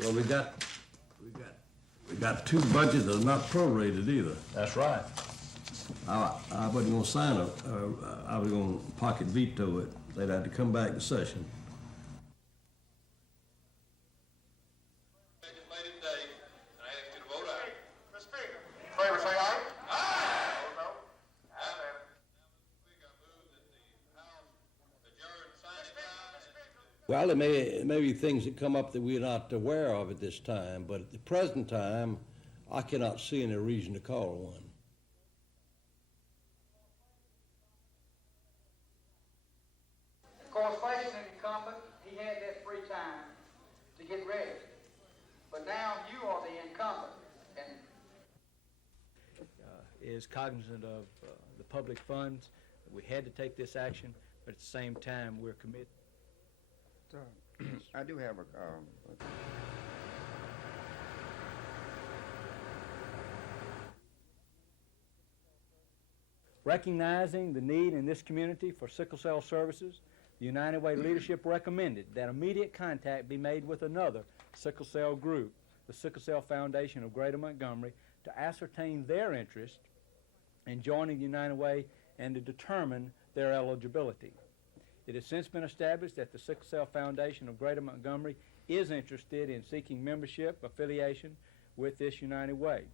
Well, we got two budgets that are not prorated either. That's right. I wasn't gonna sign it, I was gonna pocket veto it. They'd have to come back to session. Legislative day, and I ask you to vote aye. Mr. Speaker. Favor say aye. Aye. Vote no. Ayes have it. Speaker, I move that the House adjourn signing. Well, there may be things that come up that we're not aware of at this time, but at the present time, I cannot see any reason to call one. Of course, facing an incumbent, he had that free time to get ready. But now you are the incumbent, and is cognizant of the public funds. We had to take this action, but at the same time, we're committed. I do have a Recognizing the need in this community for sickle cell services, the United Way leadership recommended that immediate contact be made with another sickle cell group, the Sickle Cell Foundation of Greater Montgomery, to ascertain their interest in joining the United Way and to determine their eligibility. It has since been established that the Sickle Cell Foundation of Greater Montgomery is interested in seeking membership affiliation with this United Way.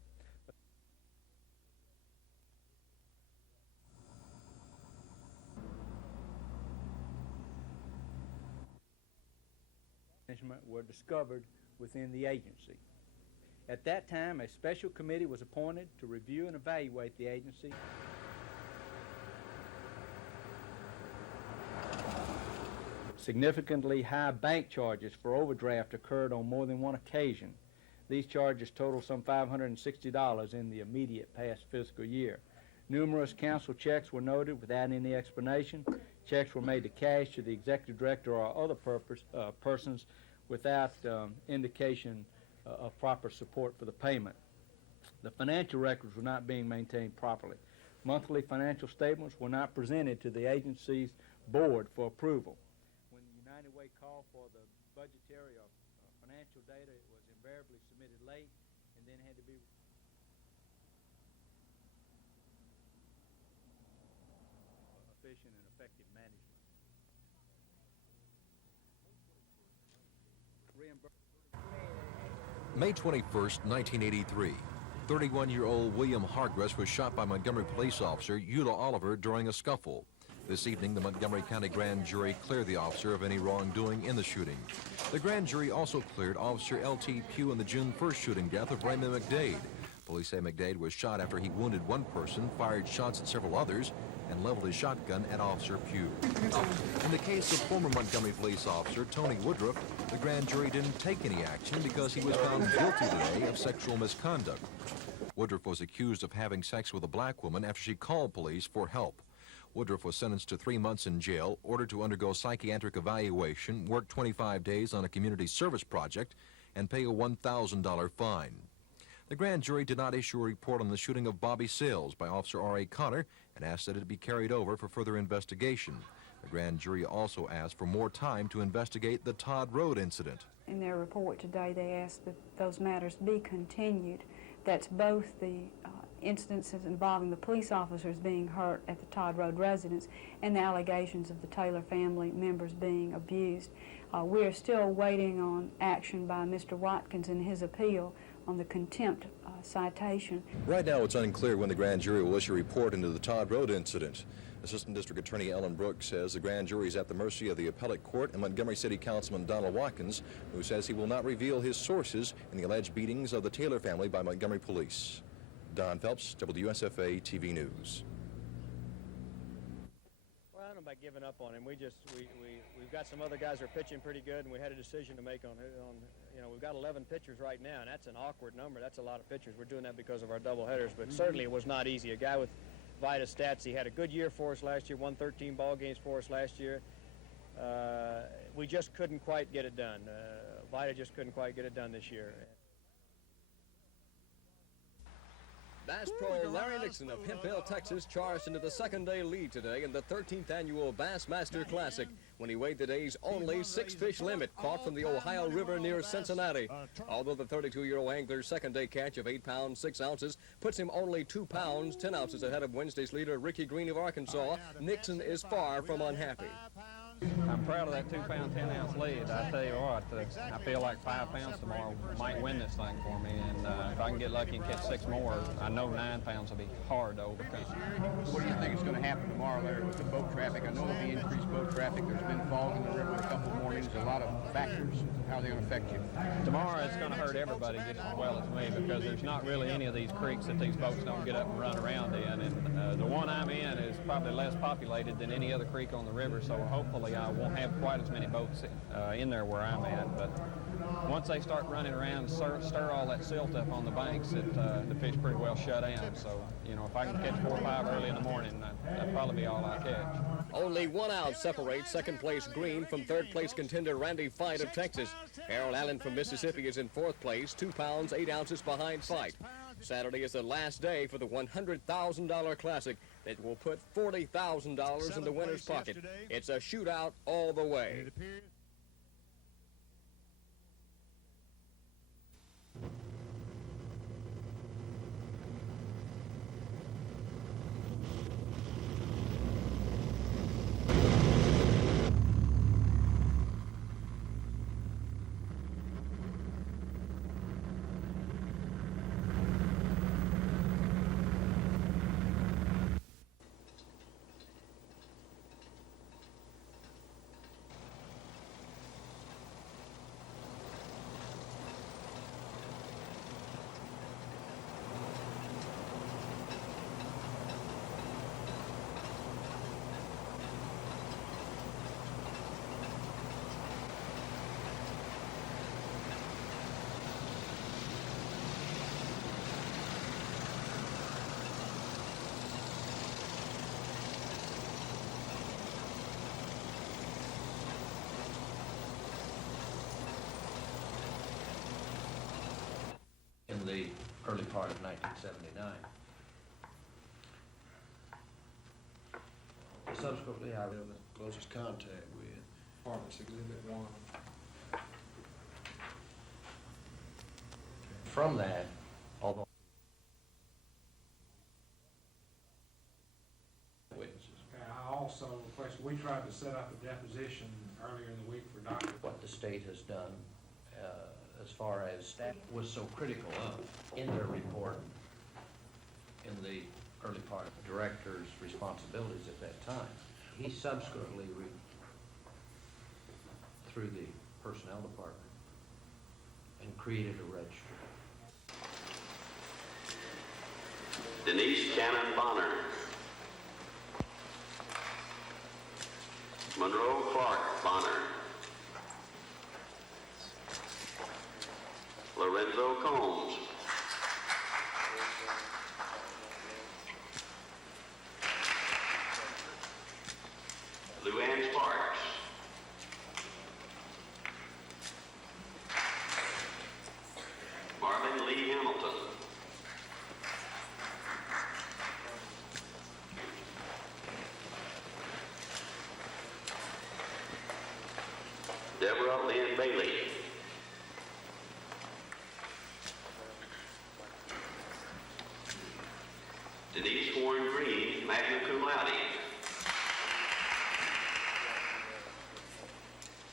Were discovered within the agency. At that time, a special committee was appointed to review and evaluate the agency. Significantly high bank charges for overdraft occurred on more than one occasion. These charges totaled some $560 in the immediate past fiscal year. Numerous council checks were noted without any explanation. Checks were made to cash to the executive director or other persons without indication of proper support for the payment. The financial records were not being maintained properly. Monthly financial statements were not presented to the agency's board for approval. When the United Way called for the budgetary or financial data, it was invariably submitted late and then had to be efficient and effective management. May 21st, 1983. 31-year-old William Hargress was shot by Montgomery police officer Eula Oliver during a scuffle. This evening, the Montgomery County Grand Jury cleared the officer of any wrongdoing in the shooting. The Grand Jury also cleared Officer L.T. Pugh in the June 1st shooting death of Raymond McDade. Police say McDade was shot after he wounded one person, fired shots at several others, and leveled his shotgun at Officer Pugh. In the case of former Montgomery police officer Tony Woodruff, the grand jury didn't take any action because he was found guilty today of sexual misconduct. Woodruff was accused of having sex with a black woman after she called police for help. Woodruff was sentenced to 3 months in jail, ordered to undergo psychiatric evaluation, work 25 days on a community service project, and pay a $1,000 fine. The grand jury did not issue a report on the shooting of Bobby Sales by Officer R.A. Connor and asked that it be carried over for further investigation. The grand jury also asked for more time to investigate the Todd Road incident. In their report today, they asked that those matters be continued. That's both the incidences involving the police officers being hurt at the Todd Road residence and the allegations of the Taylor family members being abused. We're still waiting on action by Mr. Watkins in his appeal on the contempt citation. Right now, it's unclear when the grand jury will issue a report into the Todd Road incident. Assistant District Attorney Ellen Brooks says the grand jury is at the mercy of the appellate court and Montgomery City Councilman Donald Watkins, who says he will not reveal his sources in the alleged beatings of the Taylor family by Montgomery police. Don Phelps, WSFA TV News. Well, I don't know about giving up on him. We've got some other guys that are pitching pretty good, and we had a decision to make on we've got 11 pitchers right now, and that's an awkward number. That's a lot of pitchers. We're doing that because of our doubleheaders, but certainly it was not easy. A guy with Vita's stats, he had a good year for us last year, won 13 ball games for us last year. We just couldn't quite get it done. Vita just couldn't quite get it done this year. Bass Pro Larry Nixon of Hemphill, Texas, charged into the second-day lead today in the 13th annual Bassmaster Classic when he weighed the day's only 6-fish limit caught from the Ohio River near Cincinnati. Although the 32-year-old angler's second-day catch of 8 pounds 6 ounces puts him only 2 pounds 10 ounces ahead of Wednesday's leader Ricky Green of Arkansas, Nixon is far from unhappy. I'm proud of that 2-pound 10-ounce lead. I tell you what, I feel like 5 pounds tomorrow might win this thing for me, and if I can get lucky and catch 6 more, I know 9 pounds will be hard to overcome. What do you think is going to happen tomorrow there with the boat traffic? I know there'll be increased boat traffic. There's been fog in the river a couple of mornings, a lot of factors. How are they going to affect you? Tomorrow it's going to hurt everybody just as well as me, because there's not really any of these creeks that these boats don't get up and run around in, and the one I'm in is probably less populated than any other creek on the river, so hopefully I won't have quite as many boats in there where I'm at. But once they start running around and stir all that silt up on the banks, the fish pretty well shut down. So, you know, if I can catch 4 or 5 early in the morning, that'd probably be all I catch. Only 1 ounce separates second-place Green from third-place contender Randy Fight of Texas. Harold Allen from Mississippi is in 4th place, 2 pounds 8 ounces behind Fight. Saturday is the last day for the $100,000 Classic that will put $40,000 in the winner's pocket. It's a shootout all the way. In the early part of 1979. Subsequently, I was the closest contact with Department's Exhibit 1. From that, although witnesses, I also requested, we tried to set up a deposition earlier in the week for Dr. what the state has done as far as that was so critical of in their report in the early part of the director's responsibilities at that time. He subsequently, through the personnel department, and created a registry. Denise Cannon Bonner. Monroe Clark Bonner. Lorenzo Combs. Luann Sparks. Marvin Lee Hamilton. Deborah Lynn Bailey. Denise Warren Green, magna cum laude.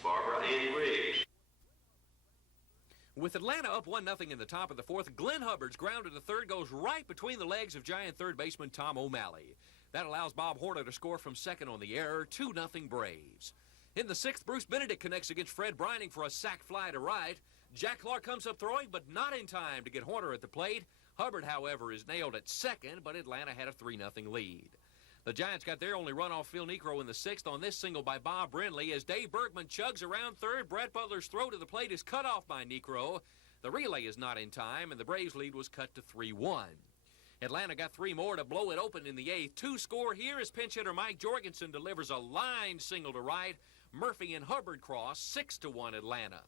Barbara Ann Briggs. With Atlanta up 1-0 in the top of the 4th, Glenn Hubbard's ground to the third goes right between the legs of Giant third baseman Tom O'Malley. That allows Bob Horner to score from second on the error, 2-0 Braves. In the 6th, Bruce Benedict connects against Fred Brining for a sac fly to right. Jack Clark comes up throwing, but not in time to get Horner at the plate. Hubbard, however, is nailed at second, but Atlanta had a 3-0 lead. The Giants got their only run off Phil Niekro in the 6th on this single by Bob Brindley. As Dave Bergman chugs around third, Brett Butler's throw to the plate is cut off by Niekro. The relay is not in time, and the Braves' lead was cut to 3-1. Atlanta got 3 more to blow it open in the 8th. 2 score here as pinch hitter Mike Jorgensen delivers a line single to right. Murphy and Hubbard cross, 6-1 Atlanta.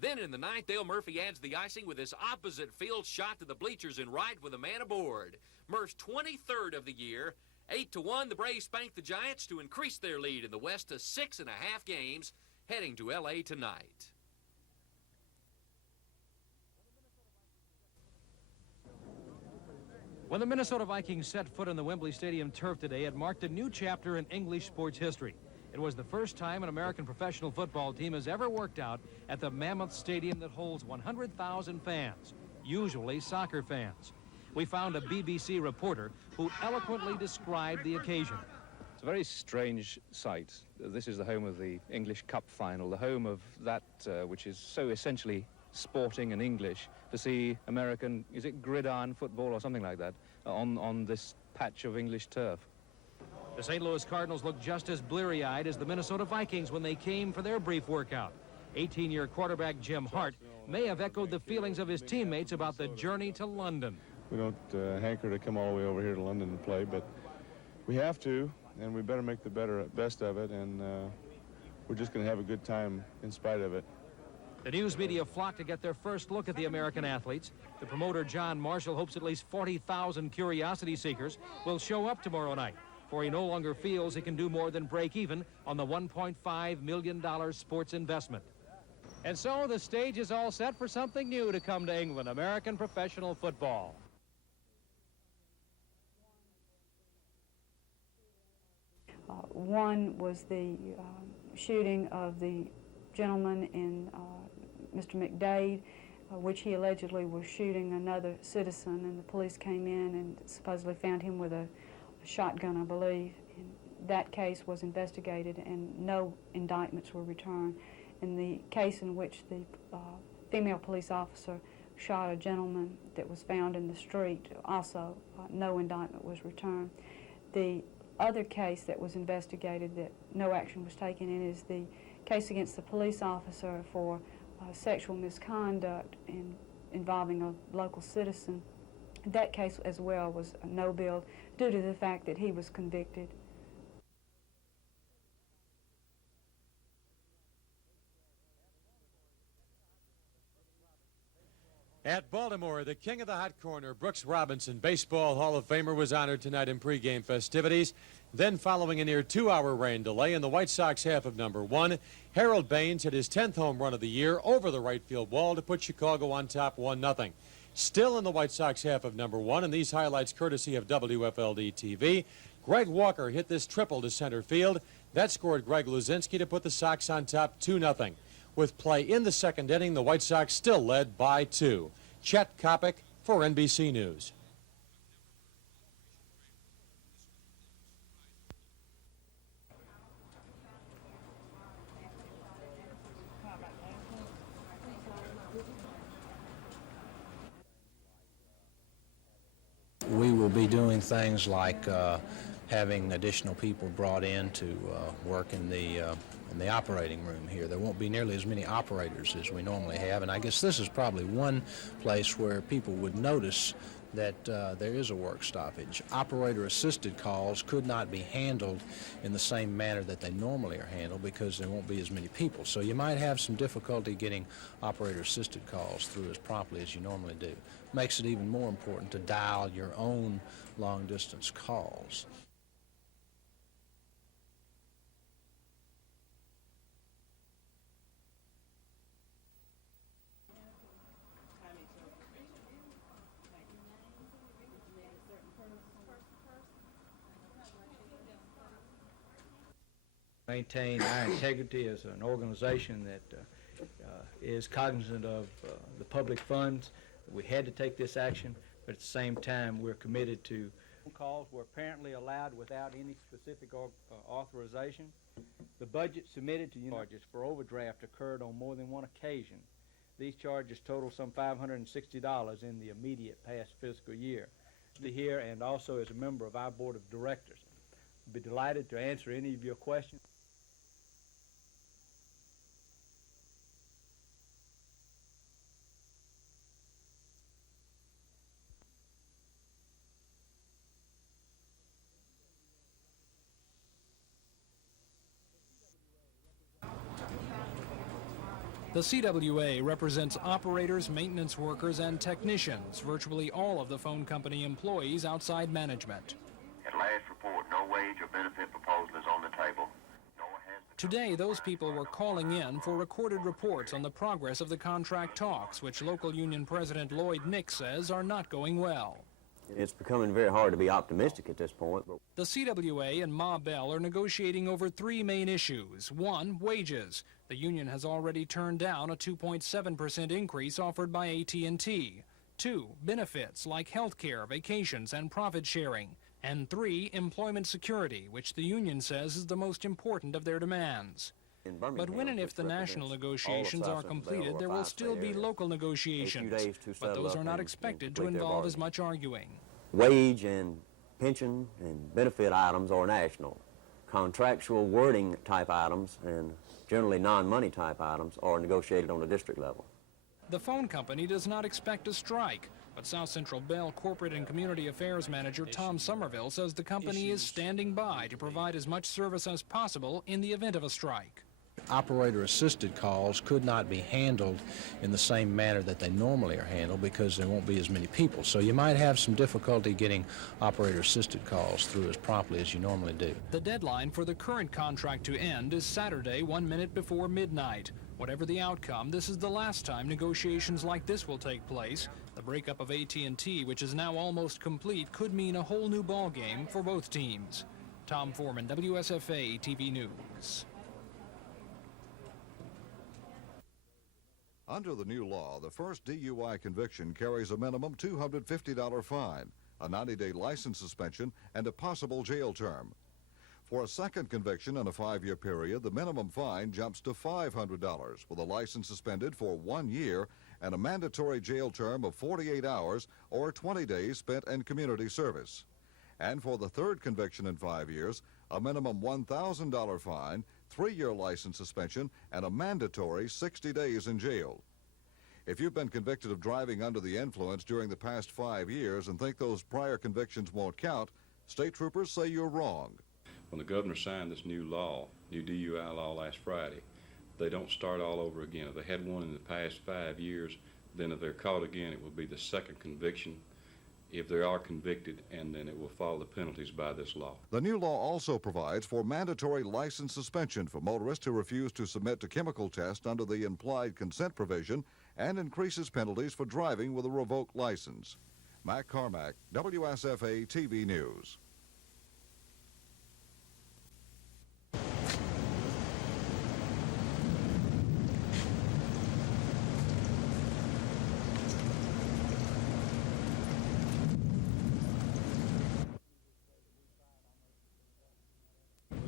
Then in the 9th, Dale Murphy adds the icing with his opposite field shot to the bleachers in right with a man aboard. Murph's 23rd of the year, 8-1, the Braves spanked the Giants to increase their lead in the West to 6.5 games, heading to L.A. tonight. When the Minnesota Vikings set foot on the Wembley Stadium turf today, it marked a new chapter in English sports history. It was the first time an American professional football team has ever worked out at the mammoth stadium that holds 100,000 fans, usually soccer fans. We found a BBC reporter who eloquently described the occasion. It's a very strange sight. This is the home of the English Cup final, the home of that which is so essentially sporting and English, to see American, is it gridiron football or something like that, on this patch of English turf. The St. Louis Cardinals looked just as bleary-eyed as the Minnesota Vikings when they came for their brief workout. 18-year quarterback Jim Hart may have echoed the feelings of his teammates about the journey to London. We don't hanker to come all the way over here to London to play, but we have to, and we better make the best of it, and we're just going to have a good time in spite of it. The news media flocked to get their first look at the American athletes. The promoter John Marshall hopes at least 40,000 curiosity seekers will show up tomorrow night, for he no longer feels he can do more than break even on the $1.5 million sports investment. And so the stage is all set for something new to come to England, American professional football. One was the shooting of the gentleman in Mr. McDade, which he allegedly was shooting another citizen, and the police came in and supposedly found him with a shotgun, I believe. And that case was investigated and no indictments were returned. In the case in which the female police officer shot a gentleman that was found in the street, also no indictment was returned. The other case that was investigated that no action was taken in is the case against the police officer for sexual misconduct involving a local citizen. That case as well was no bill due to the fact that he was convicted. At Baltimore, the king of the hot corner, Brooks Robinson, Baseball Hall of Famer, was honored tonight in pregame festivities. Then, following a near 2-hour rain delay in the White Sox half of number 1, Harold Baines hit his 10th home run of the year over the right field wall to put Chicago on top 1-0. Still in the White Sox half of number 1, and these highlights courtesy of WFLD TV, Greg Walker hit this triple to center field. That scored Greg Luzinski to put the Sox on top 2-0. With play in the second inning, the White Sox still led by 2. Chet Kopic for NBC News. We will be doing things like having additional people brought in to work in the operating room here. There won't be nearly as many operators as we normally have, and I guess this is probably one place where people would notice that there is a work stoppage. Operator-assisted calls could not be handled in the same manner that they normally are handled because there won't be as many people. So you might have some difficulty getting operator-assisted calls through as promptly as you normally do. Makes it even more important to dial your own long-distance calls. Maintain our integrity as an organization that is cognizant of the public funds. We had to take this action, but at the same time, we're committed to. Calls were apparently allowed without any specific authorization. The budget submitted to charges for overdraft occurred on more than one occasion. These charges total some $560 in the immediate past fiscal year. Here and also as a member of our board of directors. I'd be delighted to answer any of your questions. The CWA represents operators, maintenance workers, and technicians, virtually all of the phone company employees outside management. And last report, no wage or benefit proposal is on the table. Today, those people were calling in for recorded reports on the progress of the contract talks, which local union president Lloyd Nick says are not going well. It's becoming very hard to be optimistic at this point. But the CWA and Ma Bell are negotiating over three main issues. One, wages. The union has already turned down a 2.7% increase offered by AT&T. Two, benefits like health care, vacations, and profit sharing. And three, employment security, which the union says is the most important of their demands. But when and if the national negotiations are completed, there will still be local negotiations, but those are not expected to involve as much arguing. Wage and pension and benefit items are national. Contractual wording type items and generally non-money type items are negotiated on the district level. The phone company does not expect a strike, but South Central Bell Corporate and Community Affairs Manager Tom Somerville says the company is standing by to provide as much service as possible in the event of a strike. Operator-assisted calls could not be handled in the same manner that they normally are handled because there won't be as many people. So you might have some difficulty getting operator-assisted calls through as promptly as you normally do. The deadline for the current contract to end is Saturday, 1 minute before midnight. Whatever the outcome, this is the last time negotiations like this will take place. The breakup of AT&T, which is now almost complete, could mean a whole new ballgame for both teams. Tom Foreman, WSFA TV News. Under the new law, the first DUI conviction carries a minimum $250 fine, a 90-day license suspension, and a possible jail term. For a second conviction in a 5-year period, the minimum fine jumps to $500, with a license suspended for 1 year and a mandatory jail term of 48 hours or 20 days spent in community service. And for the third conviction in 5 years, a minimum $1,000 fine, 3-year license suspension, and a mandatory 60 days in jail. If you've been convicted of driving under the influence during the past 5 years and think those prior convictions won't count, state troopers say you're wrong. When the governor signed this new law, new DUI law last Friday, they don't start all over again. If they had one in the past 5 years, then if they're caught again, it will be the second conviction if they are convicted, and then it will follow the penalties by this law. The new law also provides for mandatory license suspension for motorists who refuse to submit to chemical tests under the implied consent provision and increases penalties for driving with a revoked license. Mac Carmack, WSFA TV News.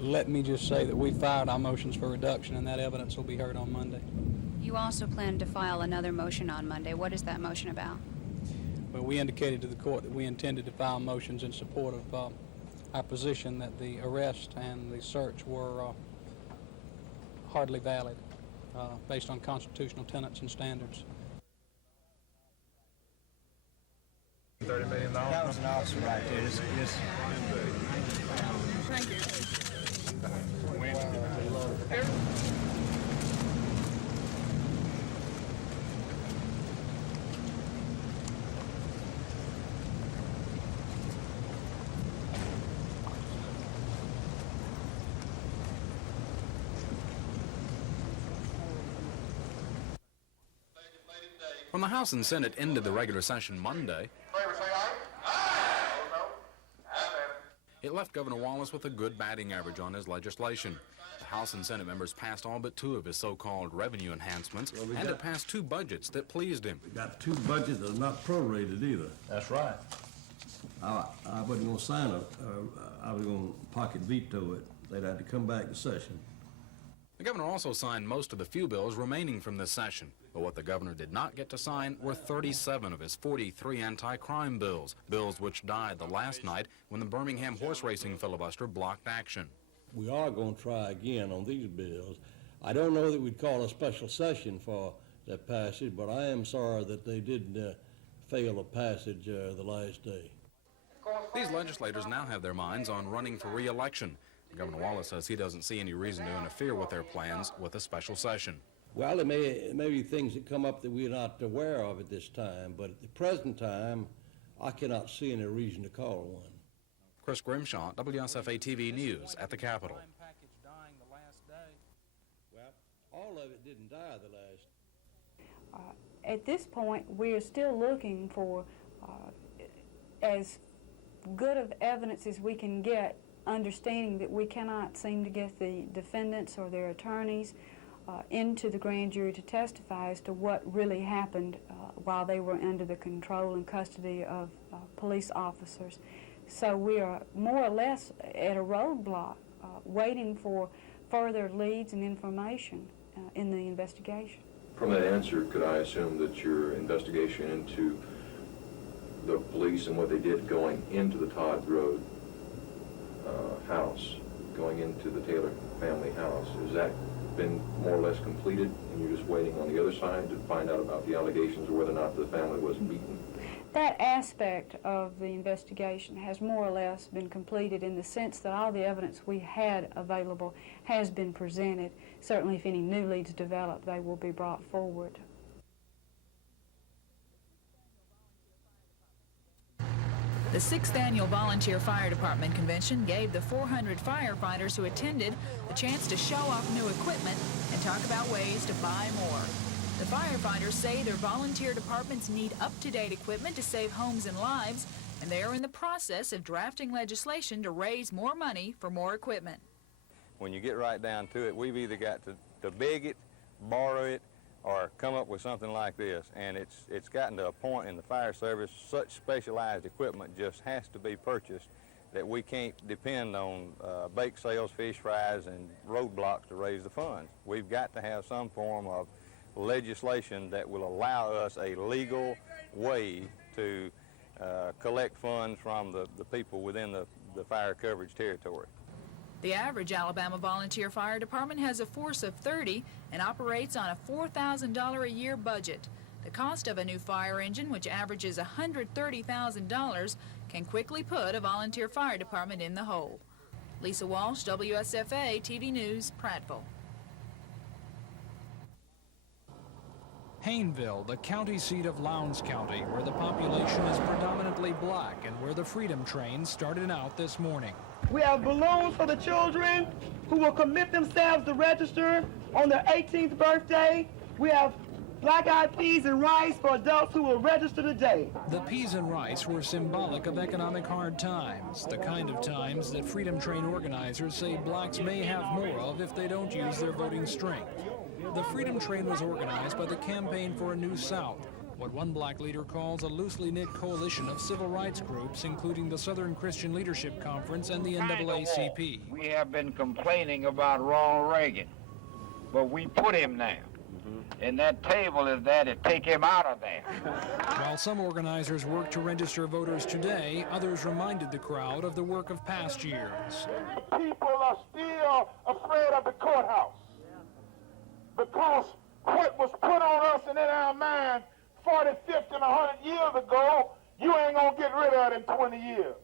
Let me just say that we filed our motions for reduction, and that evidence will be heard on Monday. You also plan to file another motion on Monday. What is that motion about? Well, we indicated to the court that we intended to file motions in support of our position that the arrest and the search were hardly valid based on constitutional tenets and standards. $30 million. That was an officer right there. Yes. Thank you. When the House and Senate ended the regular session Monday, it left Governor Wallace with a good batting average on his legislation. The House and Senate members passed all but 2 of his so-called revenue enhancements, and it passed 2 budgets that pleased him. We got 2 budgets that are not prorated either. That's right. I wasn't going to sign it. I was going to pocket veto it. They'd have to come back to session. The governor also signed most of the few bills remaining from this session, but what the governor did not get to sign were 37 of his 43 anti-crime bills, bills which died the last night when the Birmingham horse racing filibuster blocked action. We are going to try again on these bills. I don't know that we'd call a special session for that passage, but I am sorry that they did fail a passage the last day. These legislators now have their minds on running for re-election. Governor Wallace says he doesn't see any reason to interfere with their plans with a special session. Well, there may be things that come up that we're not aware of at this time, but at the present time, I cannot see any reason to call one. Chris Grimshaw, WSFA TV News at the Capitol. Well, all of it didn't die the last. At this point, we are still looking for as good of evidence as we can get, understanding that we cannot seem to get the defendants or their attorneys into the grand jury to testify as to what really happened while they were under the control and custody of police officers. So we are more or less at a roadblock, waiting for further leads and information in the investigation. From that answer, could I assume that your investigation into the police and what they did going into the Todd Road house, going into the Taylor family house, has that been more or less completed, and you're just waiting on the other side to find out about the allegations or whether or not the family was beaten? That aspect of the investigation has more or less been completed in the sense that all the evidence we had available has been presented. Certainly if any new leads develop, they will be brought forward. The 6th Annual Volunteer Fire Department Convention gave the 400 firefighters who attended the chance to show off new equipment and talk about ways to buy more. The firefighters say their volunteer departments need up-to-date equipment to save homes and lives, and they are in the process of drafting legislation to raise more money for more equipment. When you get right down to it, we've either got to beg it, borrow it, or come up with something like this. And it's gotten to a point in the fire service, such specialized equipment just has to be purchased that we can't depend on bake sales, fish fries, and roadblocks to raise the funds. We've got to have some form of legislation that will allow us a legal way to collect funds from the people within the fire coverage territory. The average Alabama Volunteer Fire Department has a force of 30 and operates on a $4,000 a year budget. The cost of a new fire engine, which averages $130,000, can quickly put a volunteer fire department in the hole. Lisa Walsh, WSFA TV News, Prattville. Hayneville, the county seat of Lowndes County, where the population is predominantly black and where the Freedom Train started out this morning. We have balloons for the children who will commit themselves to register on their 18th birthday. We have black-eyed peas and rice for adults who will register today. The peas and rice were symbolic of economic hard times, the kind of times that Freedom Train organizers say blacks may have more of if they don't use their voting strength. The Freedom Train was organized by the Campaign for a New South, what one black leader calls a loosely knit coalition of civil rights groups, including the Southern Christian Leadership Conference and the NAACP. We have been complaining about Ronald Reagan, but we put him now. And that table is there to take him out of there. While some organizers work to register voters today, others reminded the crowd of the work of past years. People are still afraid of the courthouse because what was put on us and in our mind 40, 50, and 100 years ago, you ain't gonna get rid of it in 20 years.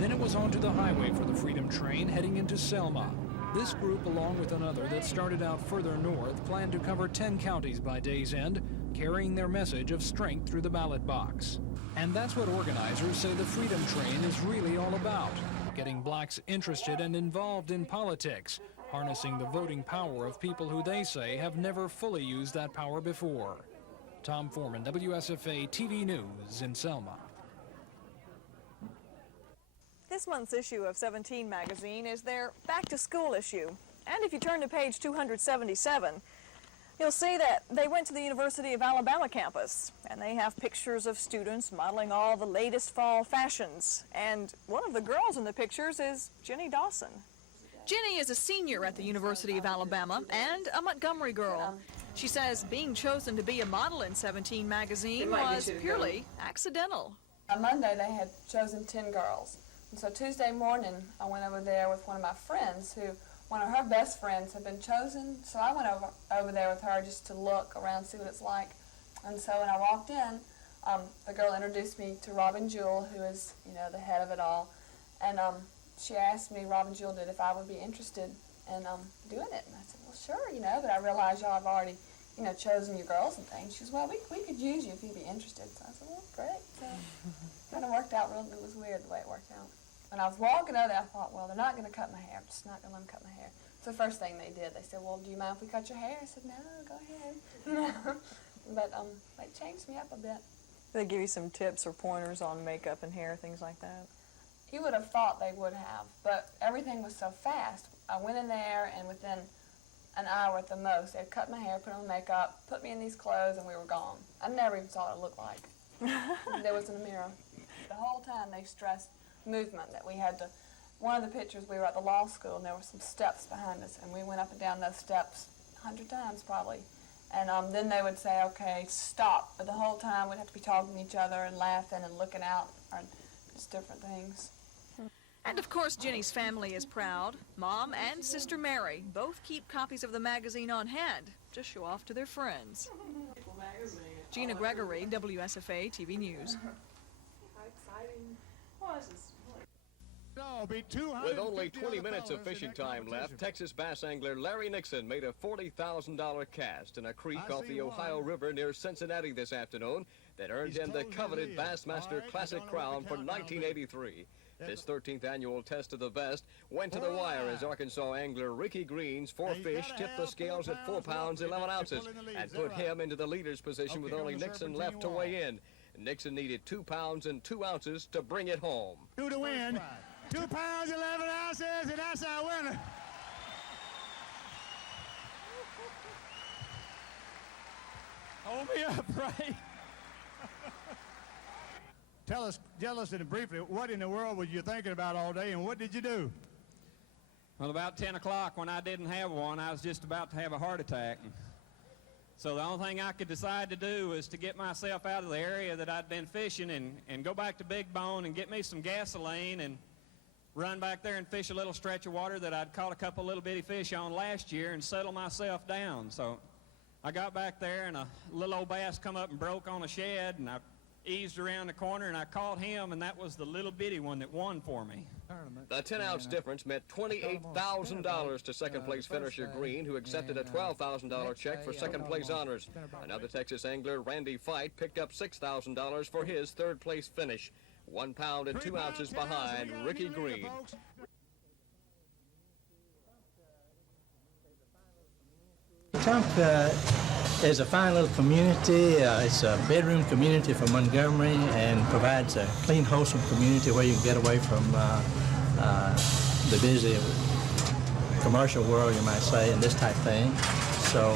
Then it was onto the highway for the Freedom Train heading into Selma. This group, along with another that started out further north, planned to cover 10 counties by day's end, carrying their message of strength through the ballot box. And that's what organizers say the Freedom Train is really all about, getting blacks interested and involved in politics, harnessing the voting power of people who they say have never fully used that power before. Tom Foreman, WSFA TV News in Selma. This month's issue of 17 magazine is their back-to-school issue. And if you turn to page 277, you'll see that they went to the University of Alabama campus, and they have pictures of students modeling all the latest fall fashions. And one of the girls in the pictures is Jenny Dawson. Jenny is a senior at the University of Alabama and a Montgomery girl. She says being chosen to be a model in 17 magazine was purely accidental. On Monday, they had chosen 10 girls. And so Tuesday morning, I went over there with one of my friends who, one of her best friends had been chosen. So I went over there with her just to look around, see what it's like. And so when I walked in, the girl introduced me to Robin Jewell, who is, the head of it all. And she asked me, Robin Jewell did, if I would be interested in doing it. And I said, well, sure, but I realized y'all have already, chosen your girls and things. She said, well, we could use you if you'd be interested. So I said, well, great. So it kind of worked out real, it was weird the way it worked out. When I was walking over there, I thought, well, they're not going to cut my hair. I'm just not going to let them cut my hair. So the first thing they did, they said, well, do you mind if we cut your hair? I said, no, go ahead. But they changed me up a bit. They give you some tips or pointers on makeup and hair, things like that? You would have thought they would have, but everything was so fast. I went in there, and within an hour at the most, they'd cut my hair, put on makeup, put me in these clothes, and we were gone. I never even saw what it looked like. There was in a mirror. The whole time they stressed movement, that we had to, one of the pictures, we were at the law school, and there were some steps behind us, and we went up and down those steps 100 times probably. And then they would say, okay, stop. But the whole time we'd have to be talking to each other and laughing and looking out, or just different things. And of course, Jenny's family is proud. Mom and Sister Mary both keep copies of the magazine on hand to show off to their friends. Gina Gregory, WSFA TV News. How exciting. With only 20 minutes of fishing time left, Texas bass angler Larry Nixon made a $40,000 cast in a creek off the Ohio River near Cincinnati this afternoon that earned him the coveted Bassmaster Classic crown for 1983. This 13th annual test of the vest went to the wire as Arkansas angler Ricky Green's four fish tipped the scales at 4 pounds 11 ounces and put him into the leader's position with only Nixon left to weigh in. Nixon needed 2 pounds and 2 ounces to bring it home. To win, 2 pounds 11 ounces, and that's our winner. Hold me up, Ray. Tell us briefly, what in the world was you thinking about all day, and what did you do? Well, about 10 o'clock when I didn't have one, I was just about to have a heart attack. So the only thing I could decide to do was to get myself out of the area that I'd been fishing and go back to Big Bone and get me some gasoline and run back there and fish a little stretch of water that I'd caught a couple little bitty fish on last year and settle myself down. So I got back there, and a little old bass come up and broke on a shed, and I eased around the corner, and I caught him, and that was the little bitty one that won for me. The 10-ounce difference meant $28,000 to second-place finisher Green, who accepted a $12,000 check for second-place honors. Another Texas angler, Randy Fight, picked up $6,000 for his third-place finish, 1 pound and 2 ounces behind Ricky Green. Wetumpka is a fine little community. It's a bedroom community for Montgomery and provides a clean, wholesome community where you can get away from the busy commercial world, you might say, and this type thing. So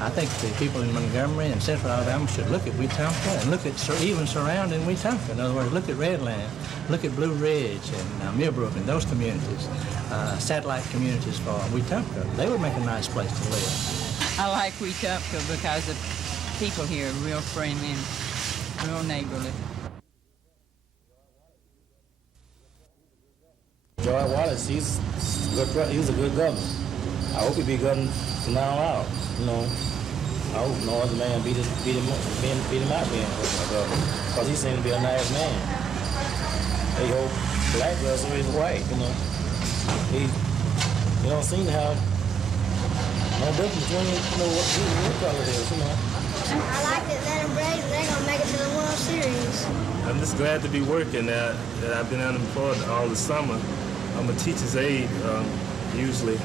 I think the people in Montgomery and Central Alabama should look at Wetumpka and look at even surrounding Wetumpka. In other words, look at Redland, look at Blue Ridge and Millbrook and those communities, satellite communities for Wetumpka. They would make a nice place to live. I like Wetumpka because the people here are real friendly and real neighborly. George Wallace, he's a good governor. I hope he be governor from now out. You know, I hope no other man beat him out being governor, because he seems to be a nice man. They hope black girls so he's white. You know, he don't seem to have no difference between what color it is. You know. I like that let them raise. They're gonna make it to the World Series. I'm just glad to be working. That I've been unemployed all the summer. I'm a teacher's aide, usually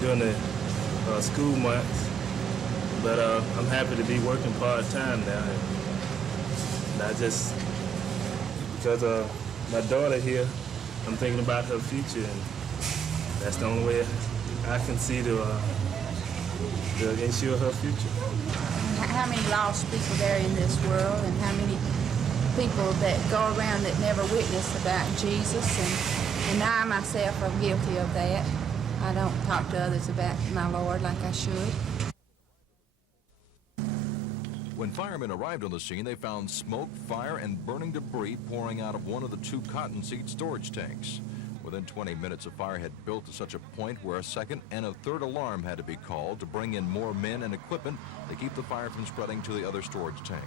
during the school months, but I'm happy to be working part-time now. And I just, because my daughter here, I'm thinking about her future, and that's the only way I can see to ensure her future. How many lost people there in this world, and how many people that go around that never witness about Jesus, and I myself am guilty of that. I don't talk to others about my Lord like I should. When firemen arrived on the scene, they found smoke, fire, and burning debris pouring out of one of the 2 cottonseed storage tanks. Within 20 minutes, the fire had built to such a point where a second and a third alarm had to be called to bring in more men and equipment to keep the fire from spreading to the other storage tank.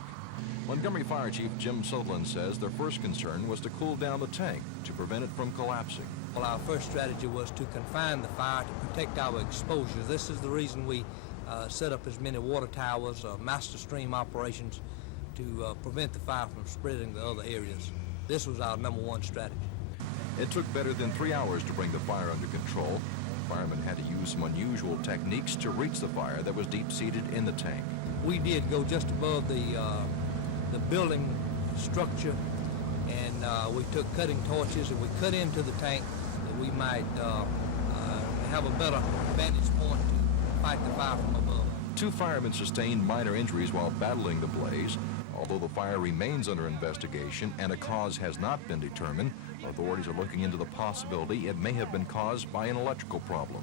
Montgomery Fire Chief Jim Sutherland says their first concern was to cool down the tank to prevent it from collapsing. Well, our first strategy was to confine the fire to protect our exposure. This is the reason we set up as many water towers, master stream operations to prevent the fire from spreading to other areas. This was our #1 strategy. It took better than 3 hours to bring the fire under control. Firemen had to use some unusual techniques to reach the fire that was deep-seated in the tank. We did go just above the building structure, and we took cutting torches and we cut into the tank that we might have a better vantage point to fight the fire from above. 2 firemen sustained minor injuries while battling the blaze. Although the fire remains under investigation and a cause has not been determined, authorities are looking into the possibility it may have been caused by an electrical problem.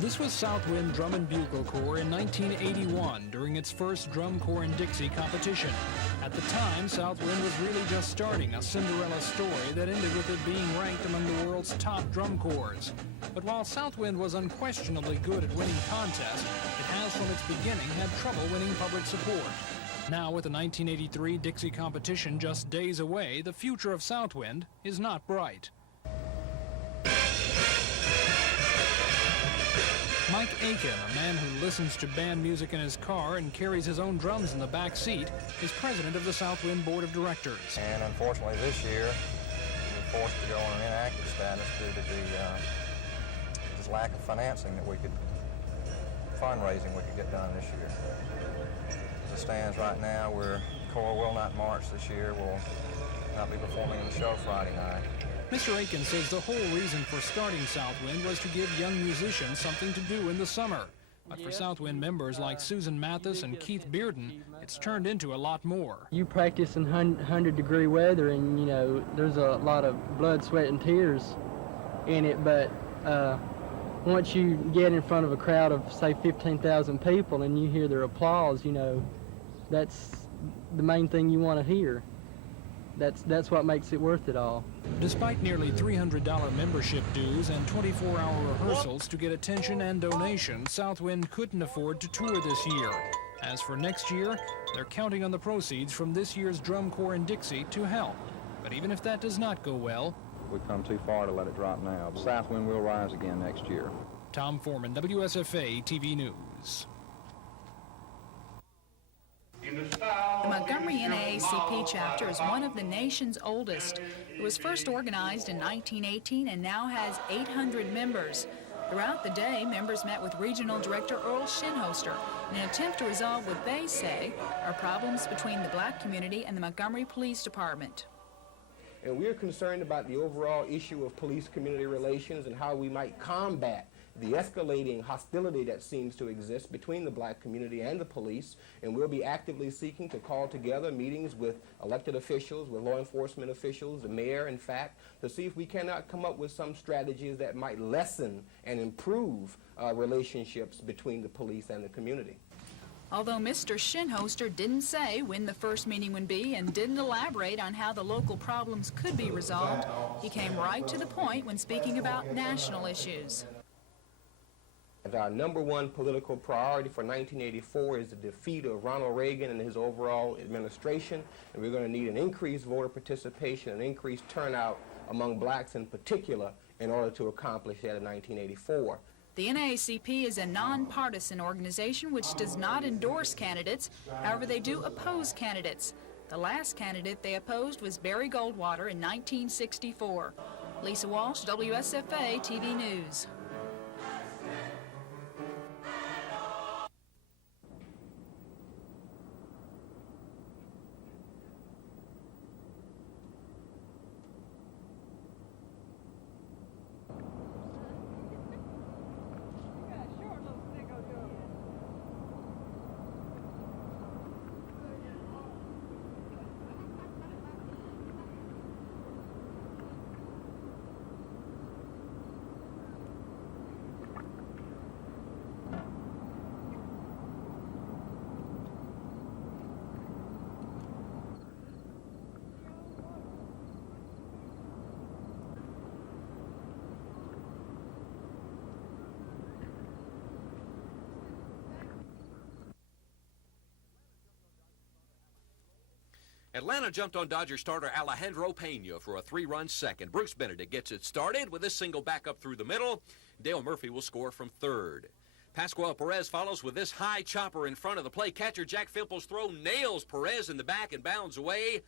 This was Southwind Drum and Bugle Corps in 1981 during its first Drum Corps in Dixie competition. At the time, Southwind was really just starting a Cinderella story that ended with it being ranked among the world's top drum corps. But while Southwind was unquestionably good at winning contests, it has from its beginning had trouble winning public support. Now, with the 1983 Dixie competition just days away, the future of Southwind is not bright. Mike Aiken, a man who listens to band music in his car and carries his own drums in the back seat, is president of the Southwind Board of Directors. And unfortunately this year, we were forced to go on an inactive status due to the just lack of financing that we could, fundraising we could get done this year. As it stands right now, Corps will not march this year. We'll not be performing in the show Friday night. Mr. Aiken says the whole reason for starting Southwind was to give young musicians something to do in the summer. But for Southwind members like Susan Mathis and Keith Bearden, it's turned into a lot more. You practice in 100-degree weather, and, you know, there's a lot of blood, sweat, and tears in it, but once you get in front of a crowd of, say, 15,000 people and you hear their applause, you know, that's the main thing you want to hear. That's what makes it worth it all. Despite nearly $300 membership dues and 24-hour rehearsals to get attention and donations, Southwind couldn't afford to tour this year. As for next year, they're counting on the proceeds from this year's Drum Corps in Dixie to help. But even if that does not go well, We've come too far to let it drop now. Southwind will rise again next year. Tom Foreman, WSFA TV News. The Montgomery NAACP chapter is one of the nation's oldest. It was first organized in 1918 and now has 800 members. Throughout the day, members met with Regional Director Earl Shinhoster in an attempt to resolve what they say are problems between the black community and the Montgomery Police Department. And we're concerned about the overall issue of police-community relations and how we might combat the escalating hostility that seems to exist between the black community and the police, and we'll be actively seeking to call together meetings with elected officials, with law enforcement officials, the mayor, in fact, to see if we cannot come up with some strategies that might lessen and improve relationships between the police and the community. Although Mr. Shinhoster didn't say when the first meeting would be and didn't elaborate on how the local problems could be resolved, he came right to the point when speaking about national issues. Our number one political priority for 1984 is the defeat of Ronald Reagan and his overall administration, and we're going to need an increased voter participation, an increased turnout among blacks in particular in order to accomplish that in 1984. The NAACP is a nonpartisan organization which does not endorse candidates. However, they do oppose candidates. The last candidate they opposed was Barry Goldwater in 1964. Lisa Walsh, WSFA TV News. Atlanta jumped on Dodger starter Alejandro Pena for a 3-run second. Bruce Benedict gets it started with a single back up through the middle. Dale Murphy will score from third. Pascual Perez follows with this high chopper in front of the play. Catcher Jack Fimple's throw nails Perez in the back and bounds away.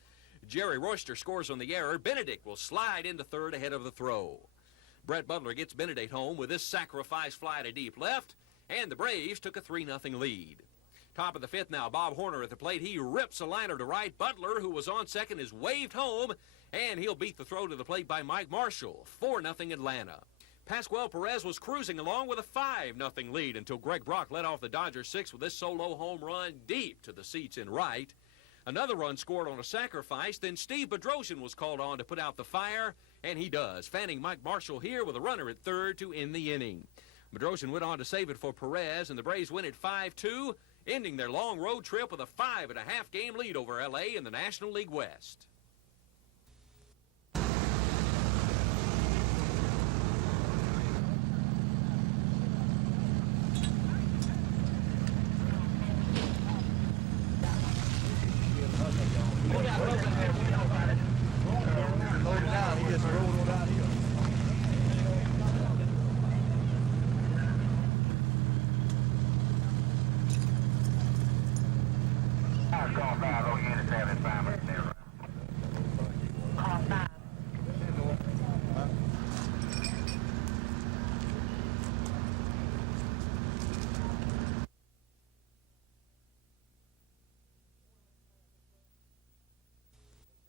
Jerry Royster scores on the error. Benedict will slide into third ahead of the throw. Brett Butler gets Benedict home with this sacrifice fly to deep left, and the Braves took a 3-0 lead. Top of the fifth now, Bob Horner at the plate. He rips a liner to right. Butler, who was on second, is waved home, and he'll beat the throw to the plate by Mike Marshall. 4-0 Atlanta. Pascual Perez was cruising along with a 5-0 lead until Greg Brock led off the Dodgers 6 with this solo home run deep to the seats in right. Another run scored on a sacrifice, then Steve Bedrosian was called on to put out the fire, and he does, fanning Mike Marshall here with a runner at third to end the inning. Bedrosian went on to save it for Perez, and the Braves win at 5-2, ending their long road trip with a 5.5-game lead over L.A. in the National League West.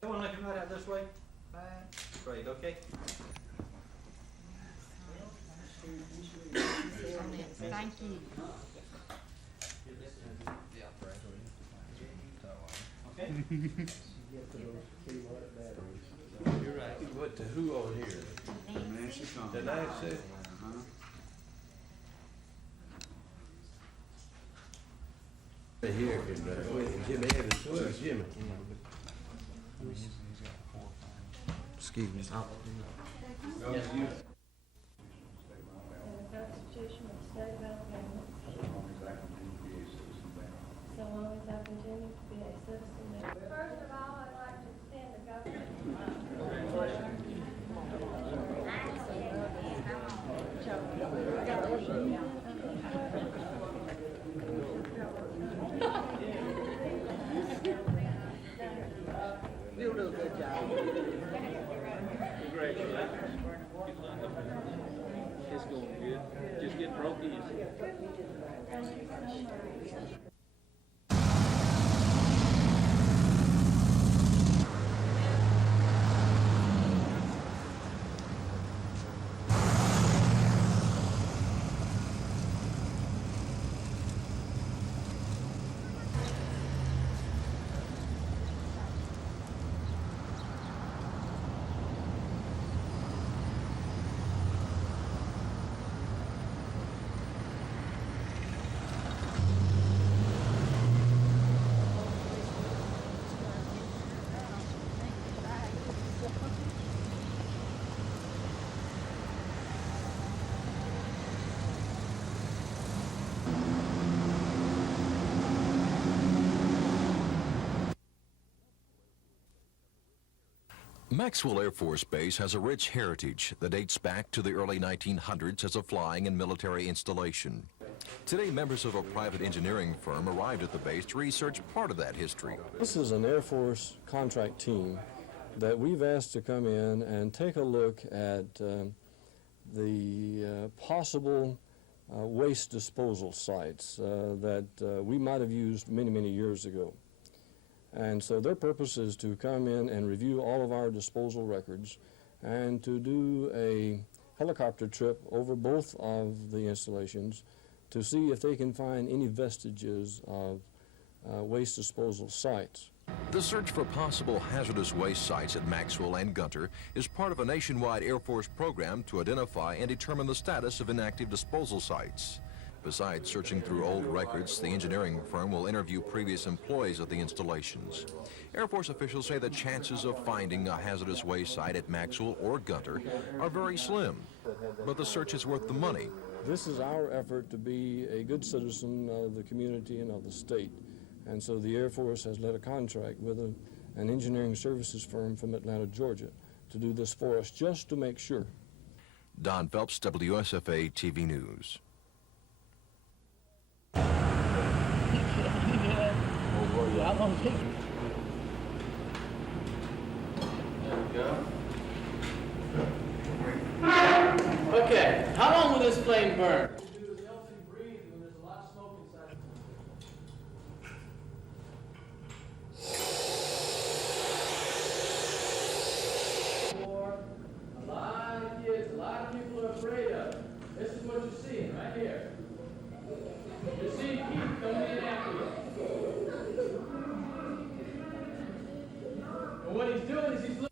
Someone let you right out this way? Great, okay. Thank you. Okay. You're right. What to who over here? The Nancy? Here can wait, Jimmy Evans. Where's Jimmy? Excuse me. Yes, you. The Constitution of the State of Alabama. So long as I continue to be a citizen there. First of all, I'd like to extend the government. You'll do a good job. Congratulations. It's going good. Just get broke easy. Maxwell Air Force Base has a rich heritage that dates back to the early 1900s as a flying and military installation. Today, members of a private engineering firm arrived at the base to research part of that history. This is an Air Force contract team that we've asked to come in and take a look at the possible waste disposal sites that we might have used many, many years ago. And so their purpose is to come in and review all of our disposal records and to do a helicopter trip over both of the installations to see if they can find any vestiges of waste disposal sites. The search for possible hazardous waste sites at Maxwell and Gunter is part of a nationwide Air Force program to identify and determine the status of inactive disposal sites. Besides searching through old records, the engineering firm will interview previous employees at the installations. Air Force officials say the chances of finding a hazardous waste site at Maxwell or Gunter are very slim, but the search is worth the money. This is our effort to be a good citizen of the community and of the state. And so the Air Force has led a contract with an engineering services firm from Atlanta, Georgia, to do this for us, just to make sure. Don Phelps, WSFA TV News. How long did it take you? Okay, how long will this flame burn? A lot of kids, a lot of people are afraid of it. This is what you're seeing right here. You're seeing heat coming in after you. And what he's doing is he's looking.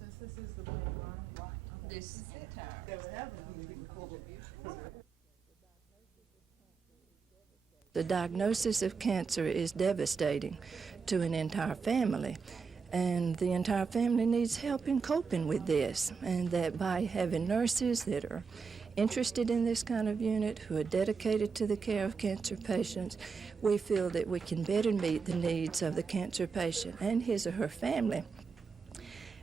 Since this is the main line, this is entire. The diagnosis of cancer is devastating to an entire family, and the entire family needs help in coping with this, and that by having nurses that are interested in this kind of unit, who are dedicated to the care of cancer patients, we feel that we can better meet the needs of the cancer patient and his or her family,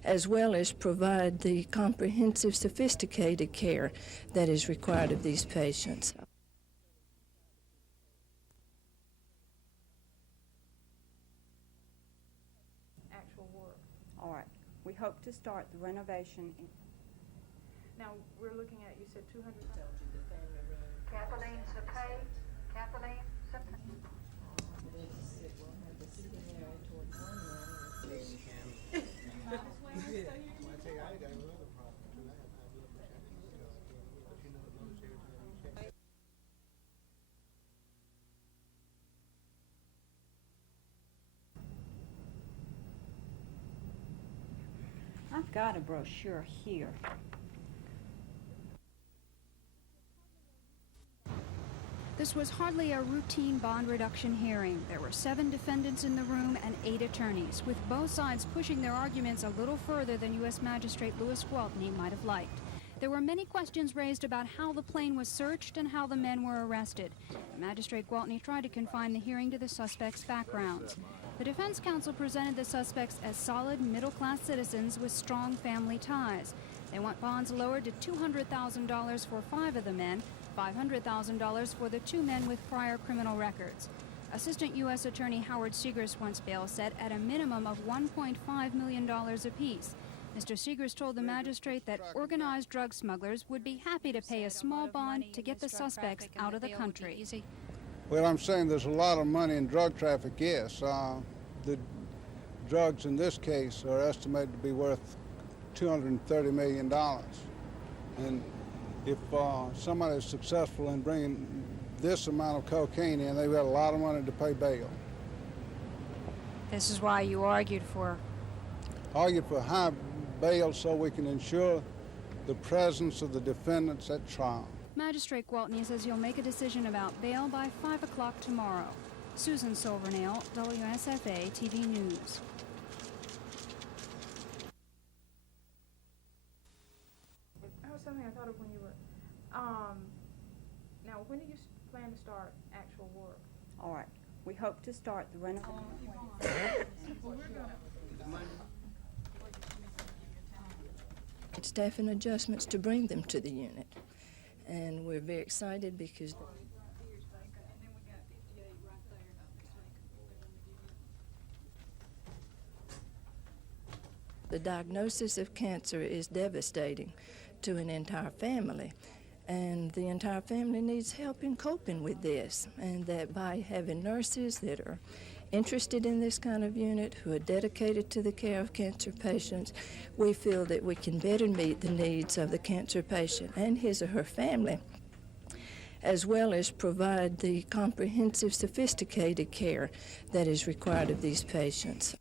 as well as provide the comprehensive, sophisticated care that is required of these patients. Actual work. All right. We hope to start the renovation. Now, we're looking at, you said 200. Kathleen Sapay. Kathleen Sapay. I've got a brochure here. This was hardly a routine bond reduction hearing. There were 7 defendants in the room and 8 attorneys, with both sides pushing their arguments a little further than U.S. Magistrate Louis Gwaltney might have liked. There were many questions raised about how the plane was searched and how the men were arrested. Magistrate Gwaltney tried to confine the hearing to the suspects' backgrounds. The defense counsel presented the suspects as solid middle-class citizens with strong family ties. They want bonds lowered to $200,000 for 5 of the men, $500,000 for the 2 men with prior criminal records. Assistant U.S. Attorney Howard Segrist wants bail set at a minimum of $1.5 million apiece. Mr. Segrist told the magistrate that organized drug smugglers would be happy to pay a small bond to get the suspects out of the country. Well, I'm saying there's a lot of money in drug traffic, yes. The drugs in this case are estimated to be worth $230 million. And if somebody is successful in bringing this amount of cocaine in, they've got a lot of money to pay bail. This is why you argued for High bail so we can ensure the presence of the defendants at trial. Magistrate Gwaltney says he'll make a decision about bail by 5 o'clock tomorrow. Susan Silvernail, WSFA TV News. That was something I thought of when you were. Now, when do you plan to start actual work? All right. We hope to start the renovation. Staffing adjustments to bring them to the unit. And we're very excited because the diagnosis of cancer is devastating to an entire family, and the entire family needs help in coping with this, and that by having nurses that are interested in this kind of unit, who are dedicated to the care of cancer patients, we feel that we can better meet the needs of the cancer patient and his or her family, as well as provide the comprehensive, sophisticated care that is required of these patients.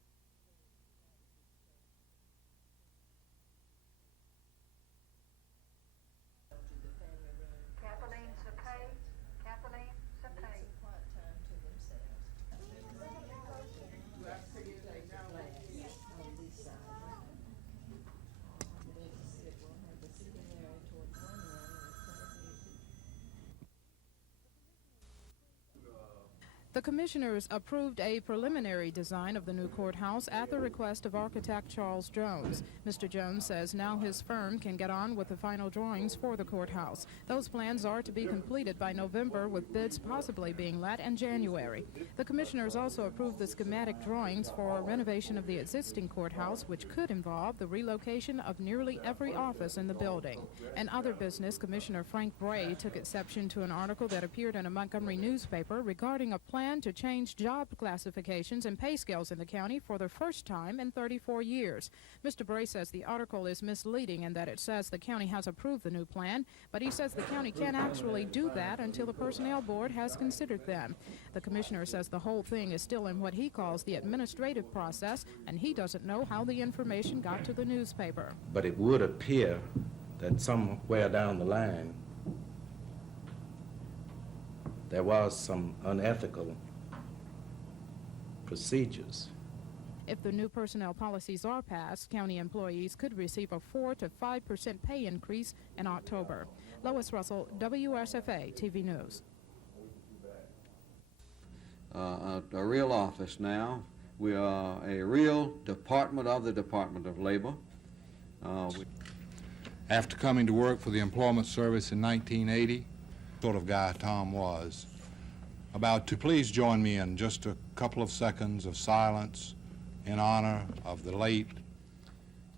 The commissioners approved a preliminary design of the new courthouse at the request of architect Charles Jones. Mr. Jones says now his firm can get on with the final drawings for the courthouse. Those plans are to be completed by November, with bids possibly being let in January. The commissioners also approved the schematic drawings for renovation of the existing courthouse, which could involve the relocation of nearly every office in the building. In other business, Commissioner Frank Bray took exception to an article that appeared in a Montgomery newspaper regarding a plan to change job classifications and pay scales in the county for the first time in 34 years. Mr. Bray says the article is misleading and that it says the county has approved the new plan, but he says the county can't actually do that until the Personnel Board has considered them. The commissioner says the whole thing is still in what he calls the administrative process, and he doesn't know how the information got to the newspaper. But it would appear that somewhere down the line there was some unethical procedures. If the new personnel policies are passed, county employees could receive a 4 to 5% pay increase in October. Lois Russell, WSFA TV News. A real office now. We are a real department of the Department of Labor. After coming to work for the Employment Service in 1980, sort of guy Tom was. Please join me in just a couple of seconds of silence in honor of the late.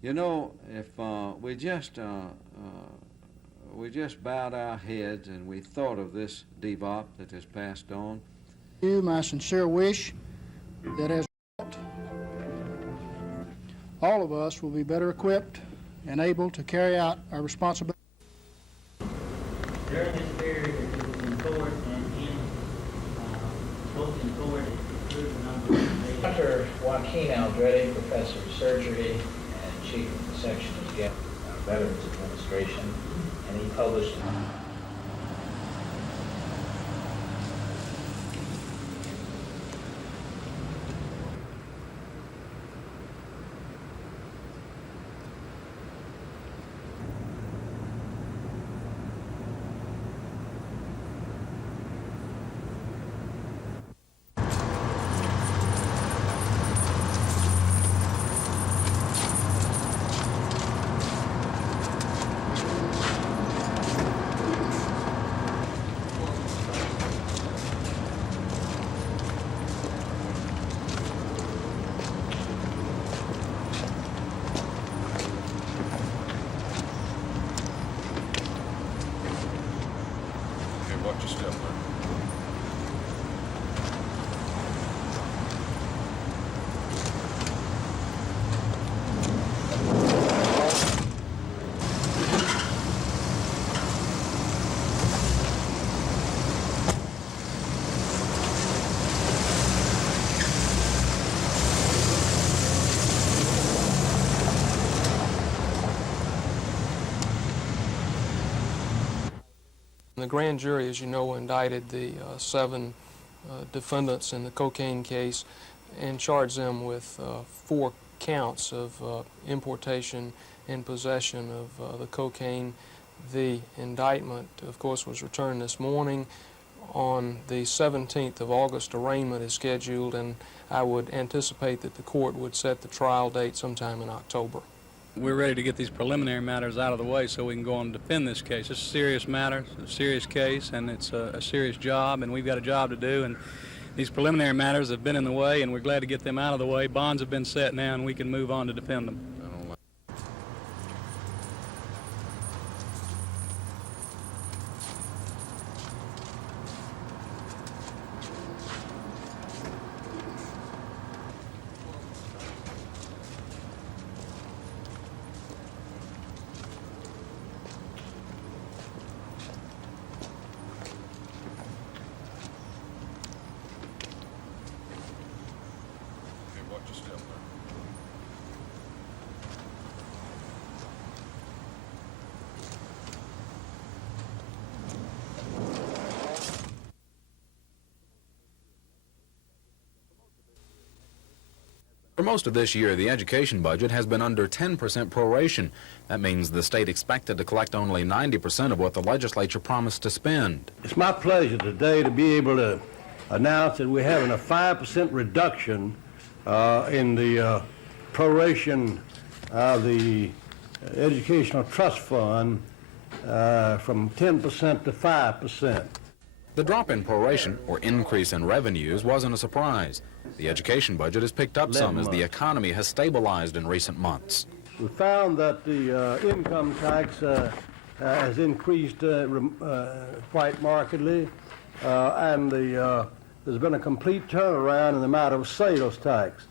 You know, if we just bowed our heads and we thought of this Devop that has passed on. My sincere wish that as all of us will be better equipped and able to carry out our responsibility. During this period that he was in court and both in court through the number of Dr. Joaquin Aldrete, professor of surgery and chief of the section of the Veterans Administration, and he published The grand jury, as you know, indicted the 7 defendants in the cocaine case and charged them with 4 counts of importation and possession of the cocaine. The indictment, of course, was returned this morning. On the 17th of August, arraignment is scheduled, and I would anticipate that the court would set the trial date sometime in October. We're ready to get these preliminary matters out of the way so we can go on and defend this case. It's a serious matter, it's a serious case, and it's a serious job, and we've got a job to do. And these preliminary matters have been in the way, and we're glad to get them out of the way. Bonds have been set now, and we can move on to defend them. For most of this year, the education budget has been under 10% proration. That means the state expected to collect only 90% of what the legislature promised to spend. It's my pleasure today to be able to announced that we're having a 5% reduction in the proration of the Educational Trust Fund from 10% to 5%. The drop in proration, or increase in revenues, wasn't a surprise. The education budget has picked up some as the economy has stabilized in recent months. We found that the income tax has increased quite markedly, and there's been a complete turnaround in the matter of sales tax.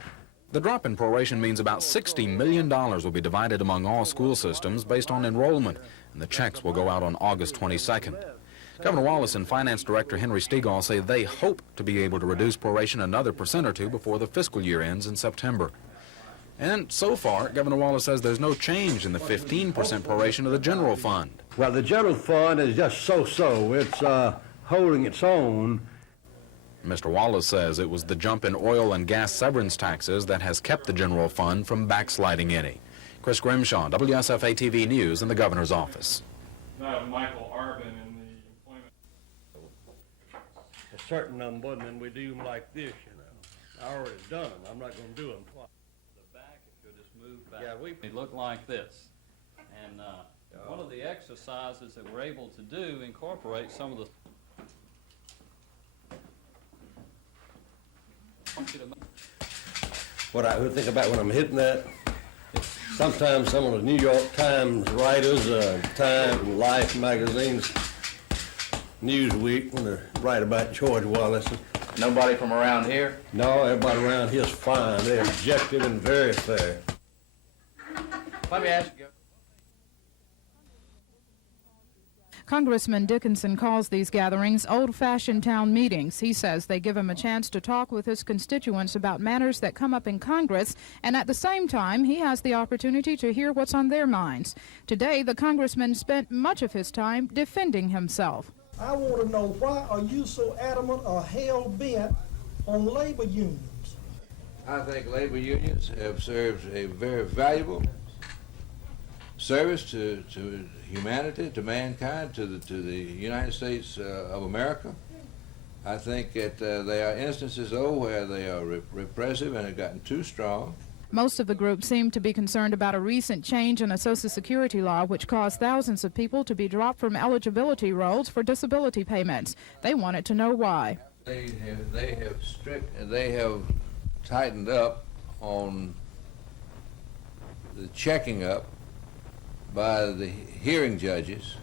The drop in proration means about $60 million will be divided among all school systems based on enrollment, and the checks will go out on August 22nd. Governor Wallace and Finance Director Henry Stegall say they hope to be able to reduce proration another % or two before the fiscal year ends in September. And so far, Governor Wallace says there's no change in the 15% proration of the general fund. Well, the general fund is just so-so. It's holding its own. Mr. Wallace says it was the jump in oil and gas severance taxes that has kept the general fund from backsliding any. Chris Grimshaw, WSFA TV News in the governor's office. Michael Arbin in the employment. Certain of them wasn't, and we do them like this, you know. I already done them. I'm not going to do them twice. The back, if you'll just move back. Yeah, they look like this. And one of the exercises that we're able to do incorporate some of the What I would think about when I'm hitting that, sometimes some of the New York Times writers, Time, Life magazines, Newsweek, when they write about George Wallace. Nobody from around here? No, everybody around here is fine. They're objective and very fair. Let me ask you. Congressman Dickinson calls these gatherings old-fashioned town meetings. He says they give him a chance to talk with his constituents about matters that come up in Congress, and at the same time, he has the opportunity to hear what's on their minds. Today, the congressman spent much of his time defending himself. I want to know, why are you so adamant or hell-bent on labor unions? I think labor unions have served a very valuable service to humanity, to mankind, to the United States of America. I think that there are instances, though, where they are repressive and have gotten too strong. Most of the group seem to be concerned about a recent change in a Social Security law which caused thousands of people to be dropped from eligibility rolls for disability payments. They wanted to know why. They have tightened up on the checking up by the hearing judges,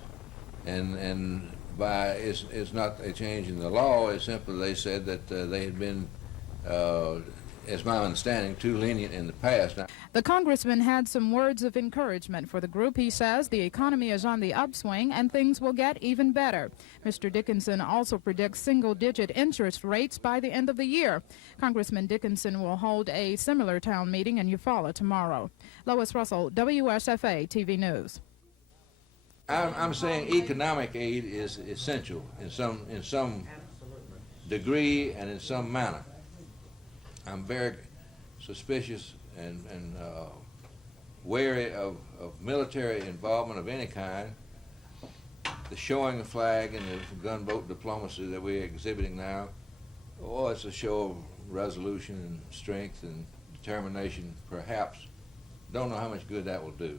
and by it's not a change in the law. It's simply they said that they had been, as my understanding, too lenient in the past. Now, the congressman had some words of encouragement for the group. He says the economy is on the upswing and things will get even better. Mr. Dickinson also predicts single-digit interest rates by the end of the year. Congressman Dickinson will hold a similar town meeting in Eufaula tomorrow. Lois Russell, WSFA TV News. I'm saying economic aid is essential in some degree and in some manner. I'm very suspicious and wary of military involvement of any kind. The showing the flag and the gunboat diplomacy that we're exhibiting now, oh, it's a show of resolution and strength and determination, perhaps. Don't know how much good that will do.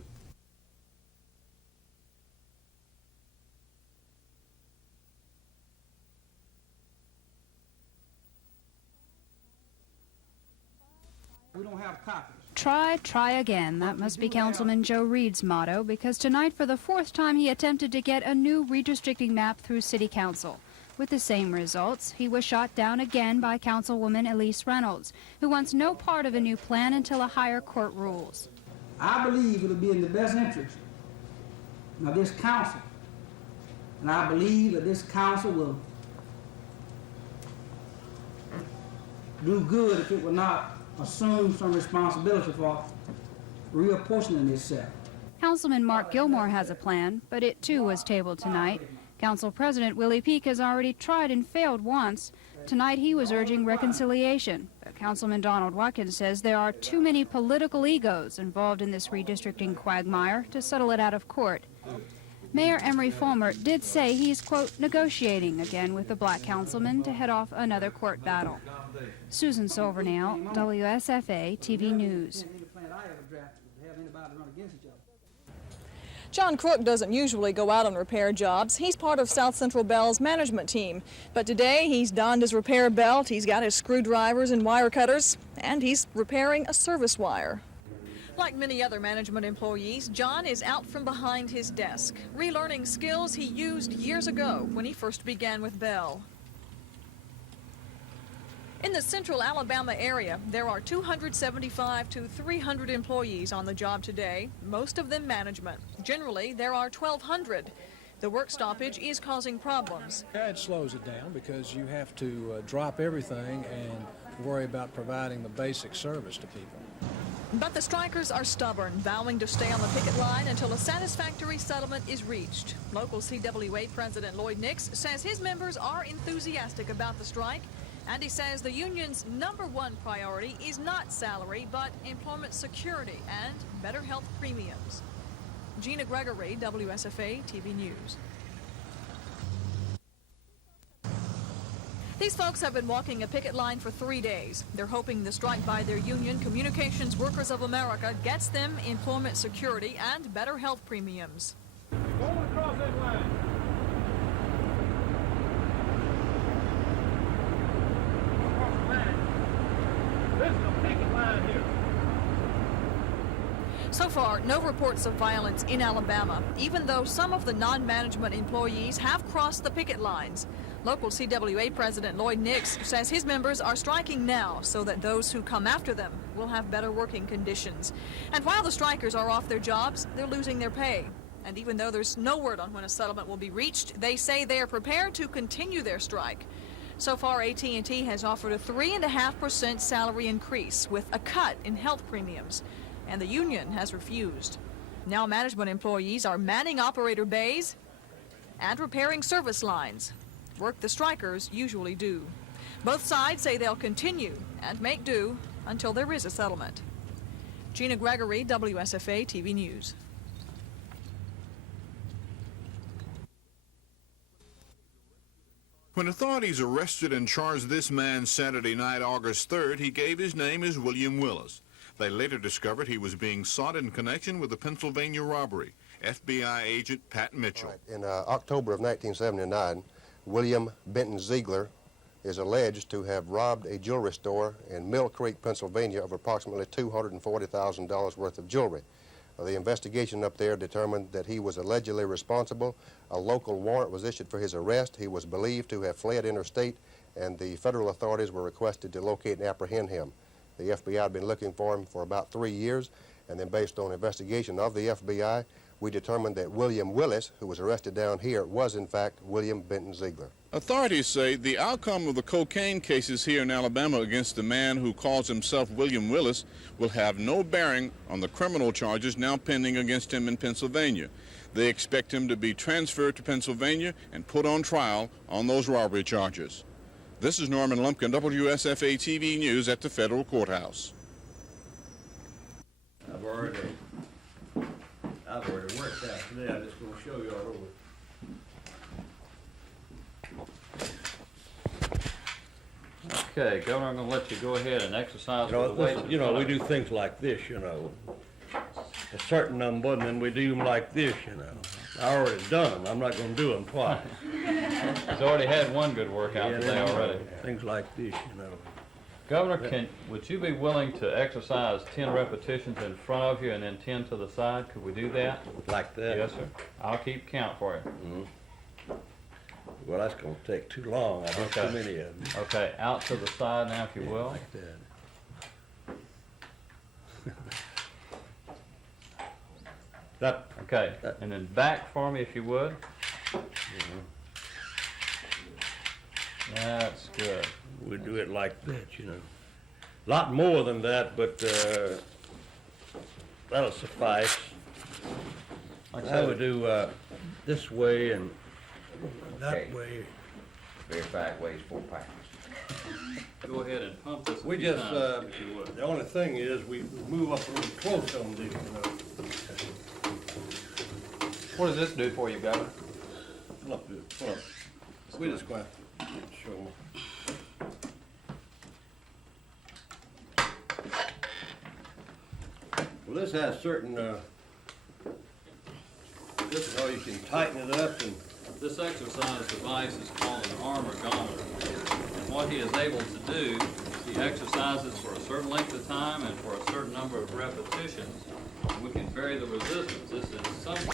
We don't have copies. Try again. That must be Councilman Joe Reed's motto, because tonight, for the 4th time, he attempted to get a new redistricting map through City Council. With the same results, he was shot down again by Councilwoman Elise Reynolds, who wants no part of a new plan until a higher court rules. I believe it'll be in the best interest of this council, and I believe that this council will do good if it will not assume some responsibility for reapportioning itself. Councilman Mark Gilmore has a plan, but it too was tabled tonight. Council President Willie Peake has already tried and failed once. Tonight he was urging reconciliation, but Councilman Donald Watkins says there are too many political egos involved in this redistricting quagmire to settle it out of court. Mayor Emery Fulmer did say he's, quote, negotiating again with the black councilman to head off another court battle. Susan Silvernail, WSFA TV News. John Crook doesn't usually go out on repair jobs. He's part of South Central Bell's management team. But today he's donned his repair belt, he's got his screwdrivers and wire cutters, and he's repairing a service wire. Like many other management employees, John is out from behind his desk, relearning skills he used years ago when he first began with Bell. In the central Alabama area, there are 275 to 300 employees on the job today, most of them management. Generally, there are 1,200. The work stoppage is causing problems. It slows it down because you have to drop everything and worry about providing the basic service to people. But the strikers are stubborn, vowing to stay on the picket line until a satisfactory settlement is reached. Local CWA President Lloyd Nix says his members are enthusiastic about the strike, and he says the union's #1 priority is not salary, but employment security and better health premiums. Gina Gregory, WSFA TV News. These folks have been walking a picket line for 3 days. They're hoping the strike by their union, Communications Workers of America, gets them employment security and better health premiums. Going across that line. This is a picket line here. So far, no reports of violence in Alabama, even though some of the non-management employees have crossed the picket lines. Local CWA President Lloyd Nix says his members are striking now so that those who come after them will have better working conditions. And while the strikers are off their jobs, they're losing their pay. And even though there's no word on when a settlement will be reached, they say they are prepared to continue their strike. So far, AT&T has offered a 3.5% salary increase with a cut in health premiums, and the union has refused. Now management employees are manning operator bays and repairing service lines, work the strikers usually do. Both sides say they'll continue and make do until there is a settlement. Gina Gregory, WSFA TV News. When authorities arrested and charged this man Saturday night, August 3rd, he gave his name as William Willis. They later discovered he was being sought in connection with the Pennsylvania robbery. FBI agent Pat Mitchell. In October of 1979, William Benton Ziegler is alleged to have robbed a jewelry store in Mill Creek, Pennsylvania, of approximately $240,000 worth of jewelry. The investigation up there determined that he was allegedly responsible. A local warrant was issued for his arrest. He was believed to have fled interstate, and the federal authorities were requested to locate and apprehend him. The FBI had been looking for him for about 3 years, and then based on investigation of the FBI, we determined that William Willis, who was arrested down here, was in fact William Benton Ziegler. Authorities say the outcome of the cocaine cases here in Alabama against the man who calls himself William Willis will have no bearing on the criminal charges now pending against him in Pennsylvania. They expect him to be transferred to Pennsylvania and put on trial on those robbery charges. This is Norman Lumpkin, WSFA TV News at the Federal Courthouse. I've already worked out today. I'm just going to show you all over. Okay, Governor, I'm going to let you go ahead and exercise. We do things like this, a certain number, and then we do them like this, I already done them. I'm not going to do them twice. He's already had one good workout today already. Things like this, Governor, would you be willing to exercise 10 repetitions in front of you and then 10 to the side? Could we do that? Like that? Yes, sir. I'll keep count for you. Mm-hmm. Well, that's going to take too long. I have too many of them. Okay, out to the side now, if you will. Like that. Okay, and then back for me, if you would. That's good. We do it like that, A lot more than that, but that'll suffice. I would do this way and that way. Bear 5 ways 4 pounds. Go ahead and pump this. We just, the only thing is we move up a little close on these, What does this do for you, Governor? Pull up. We just quite sure. Well, this has certain, this is how you can tighten it up and. This exercise device is called an arm ergometer. And what he is able to do, he exercises for a certain length of time and for a certain number of repetitions. And we can vary the resistance. This is something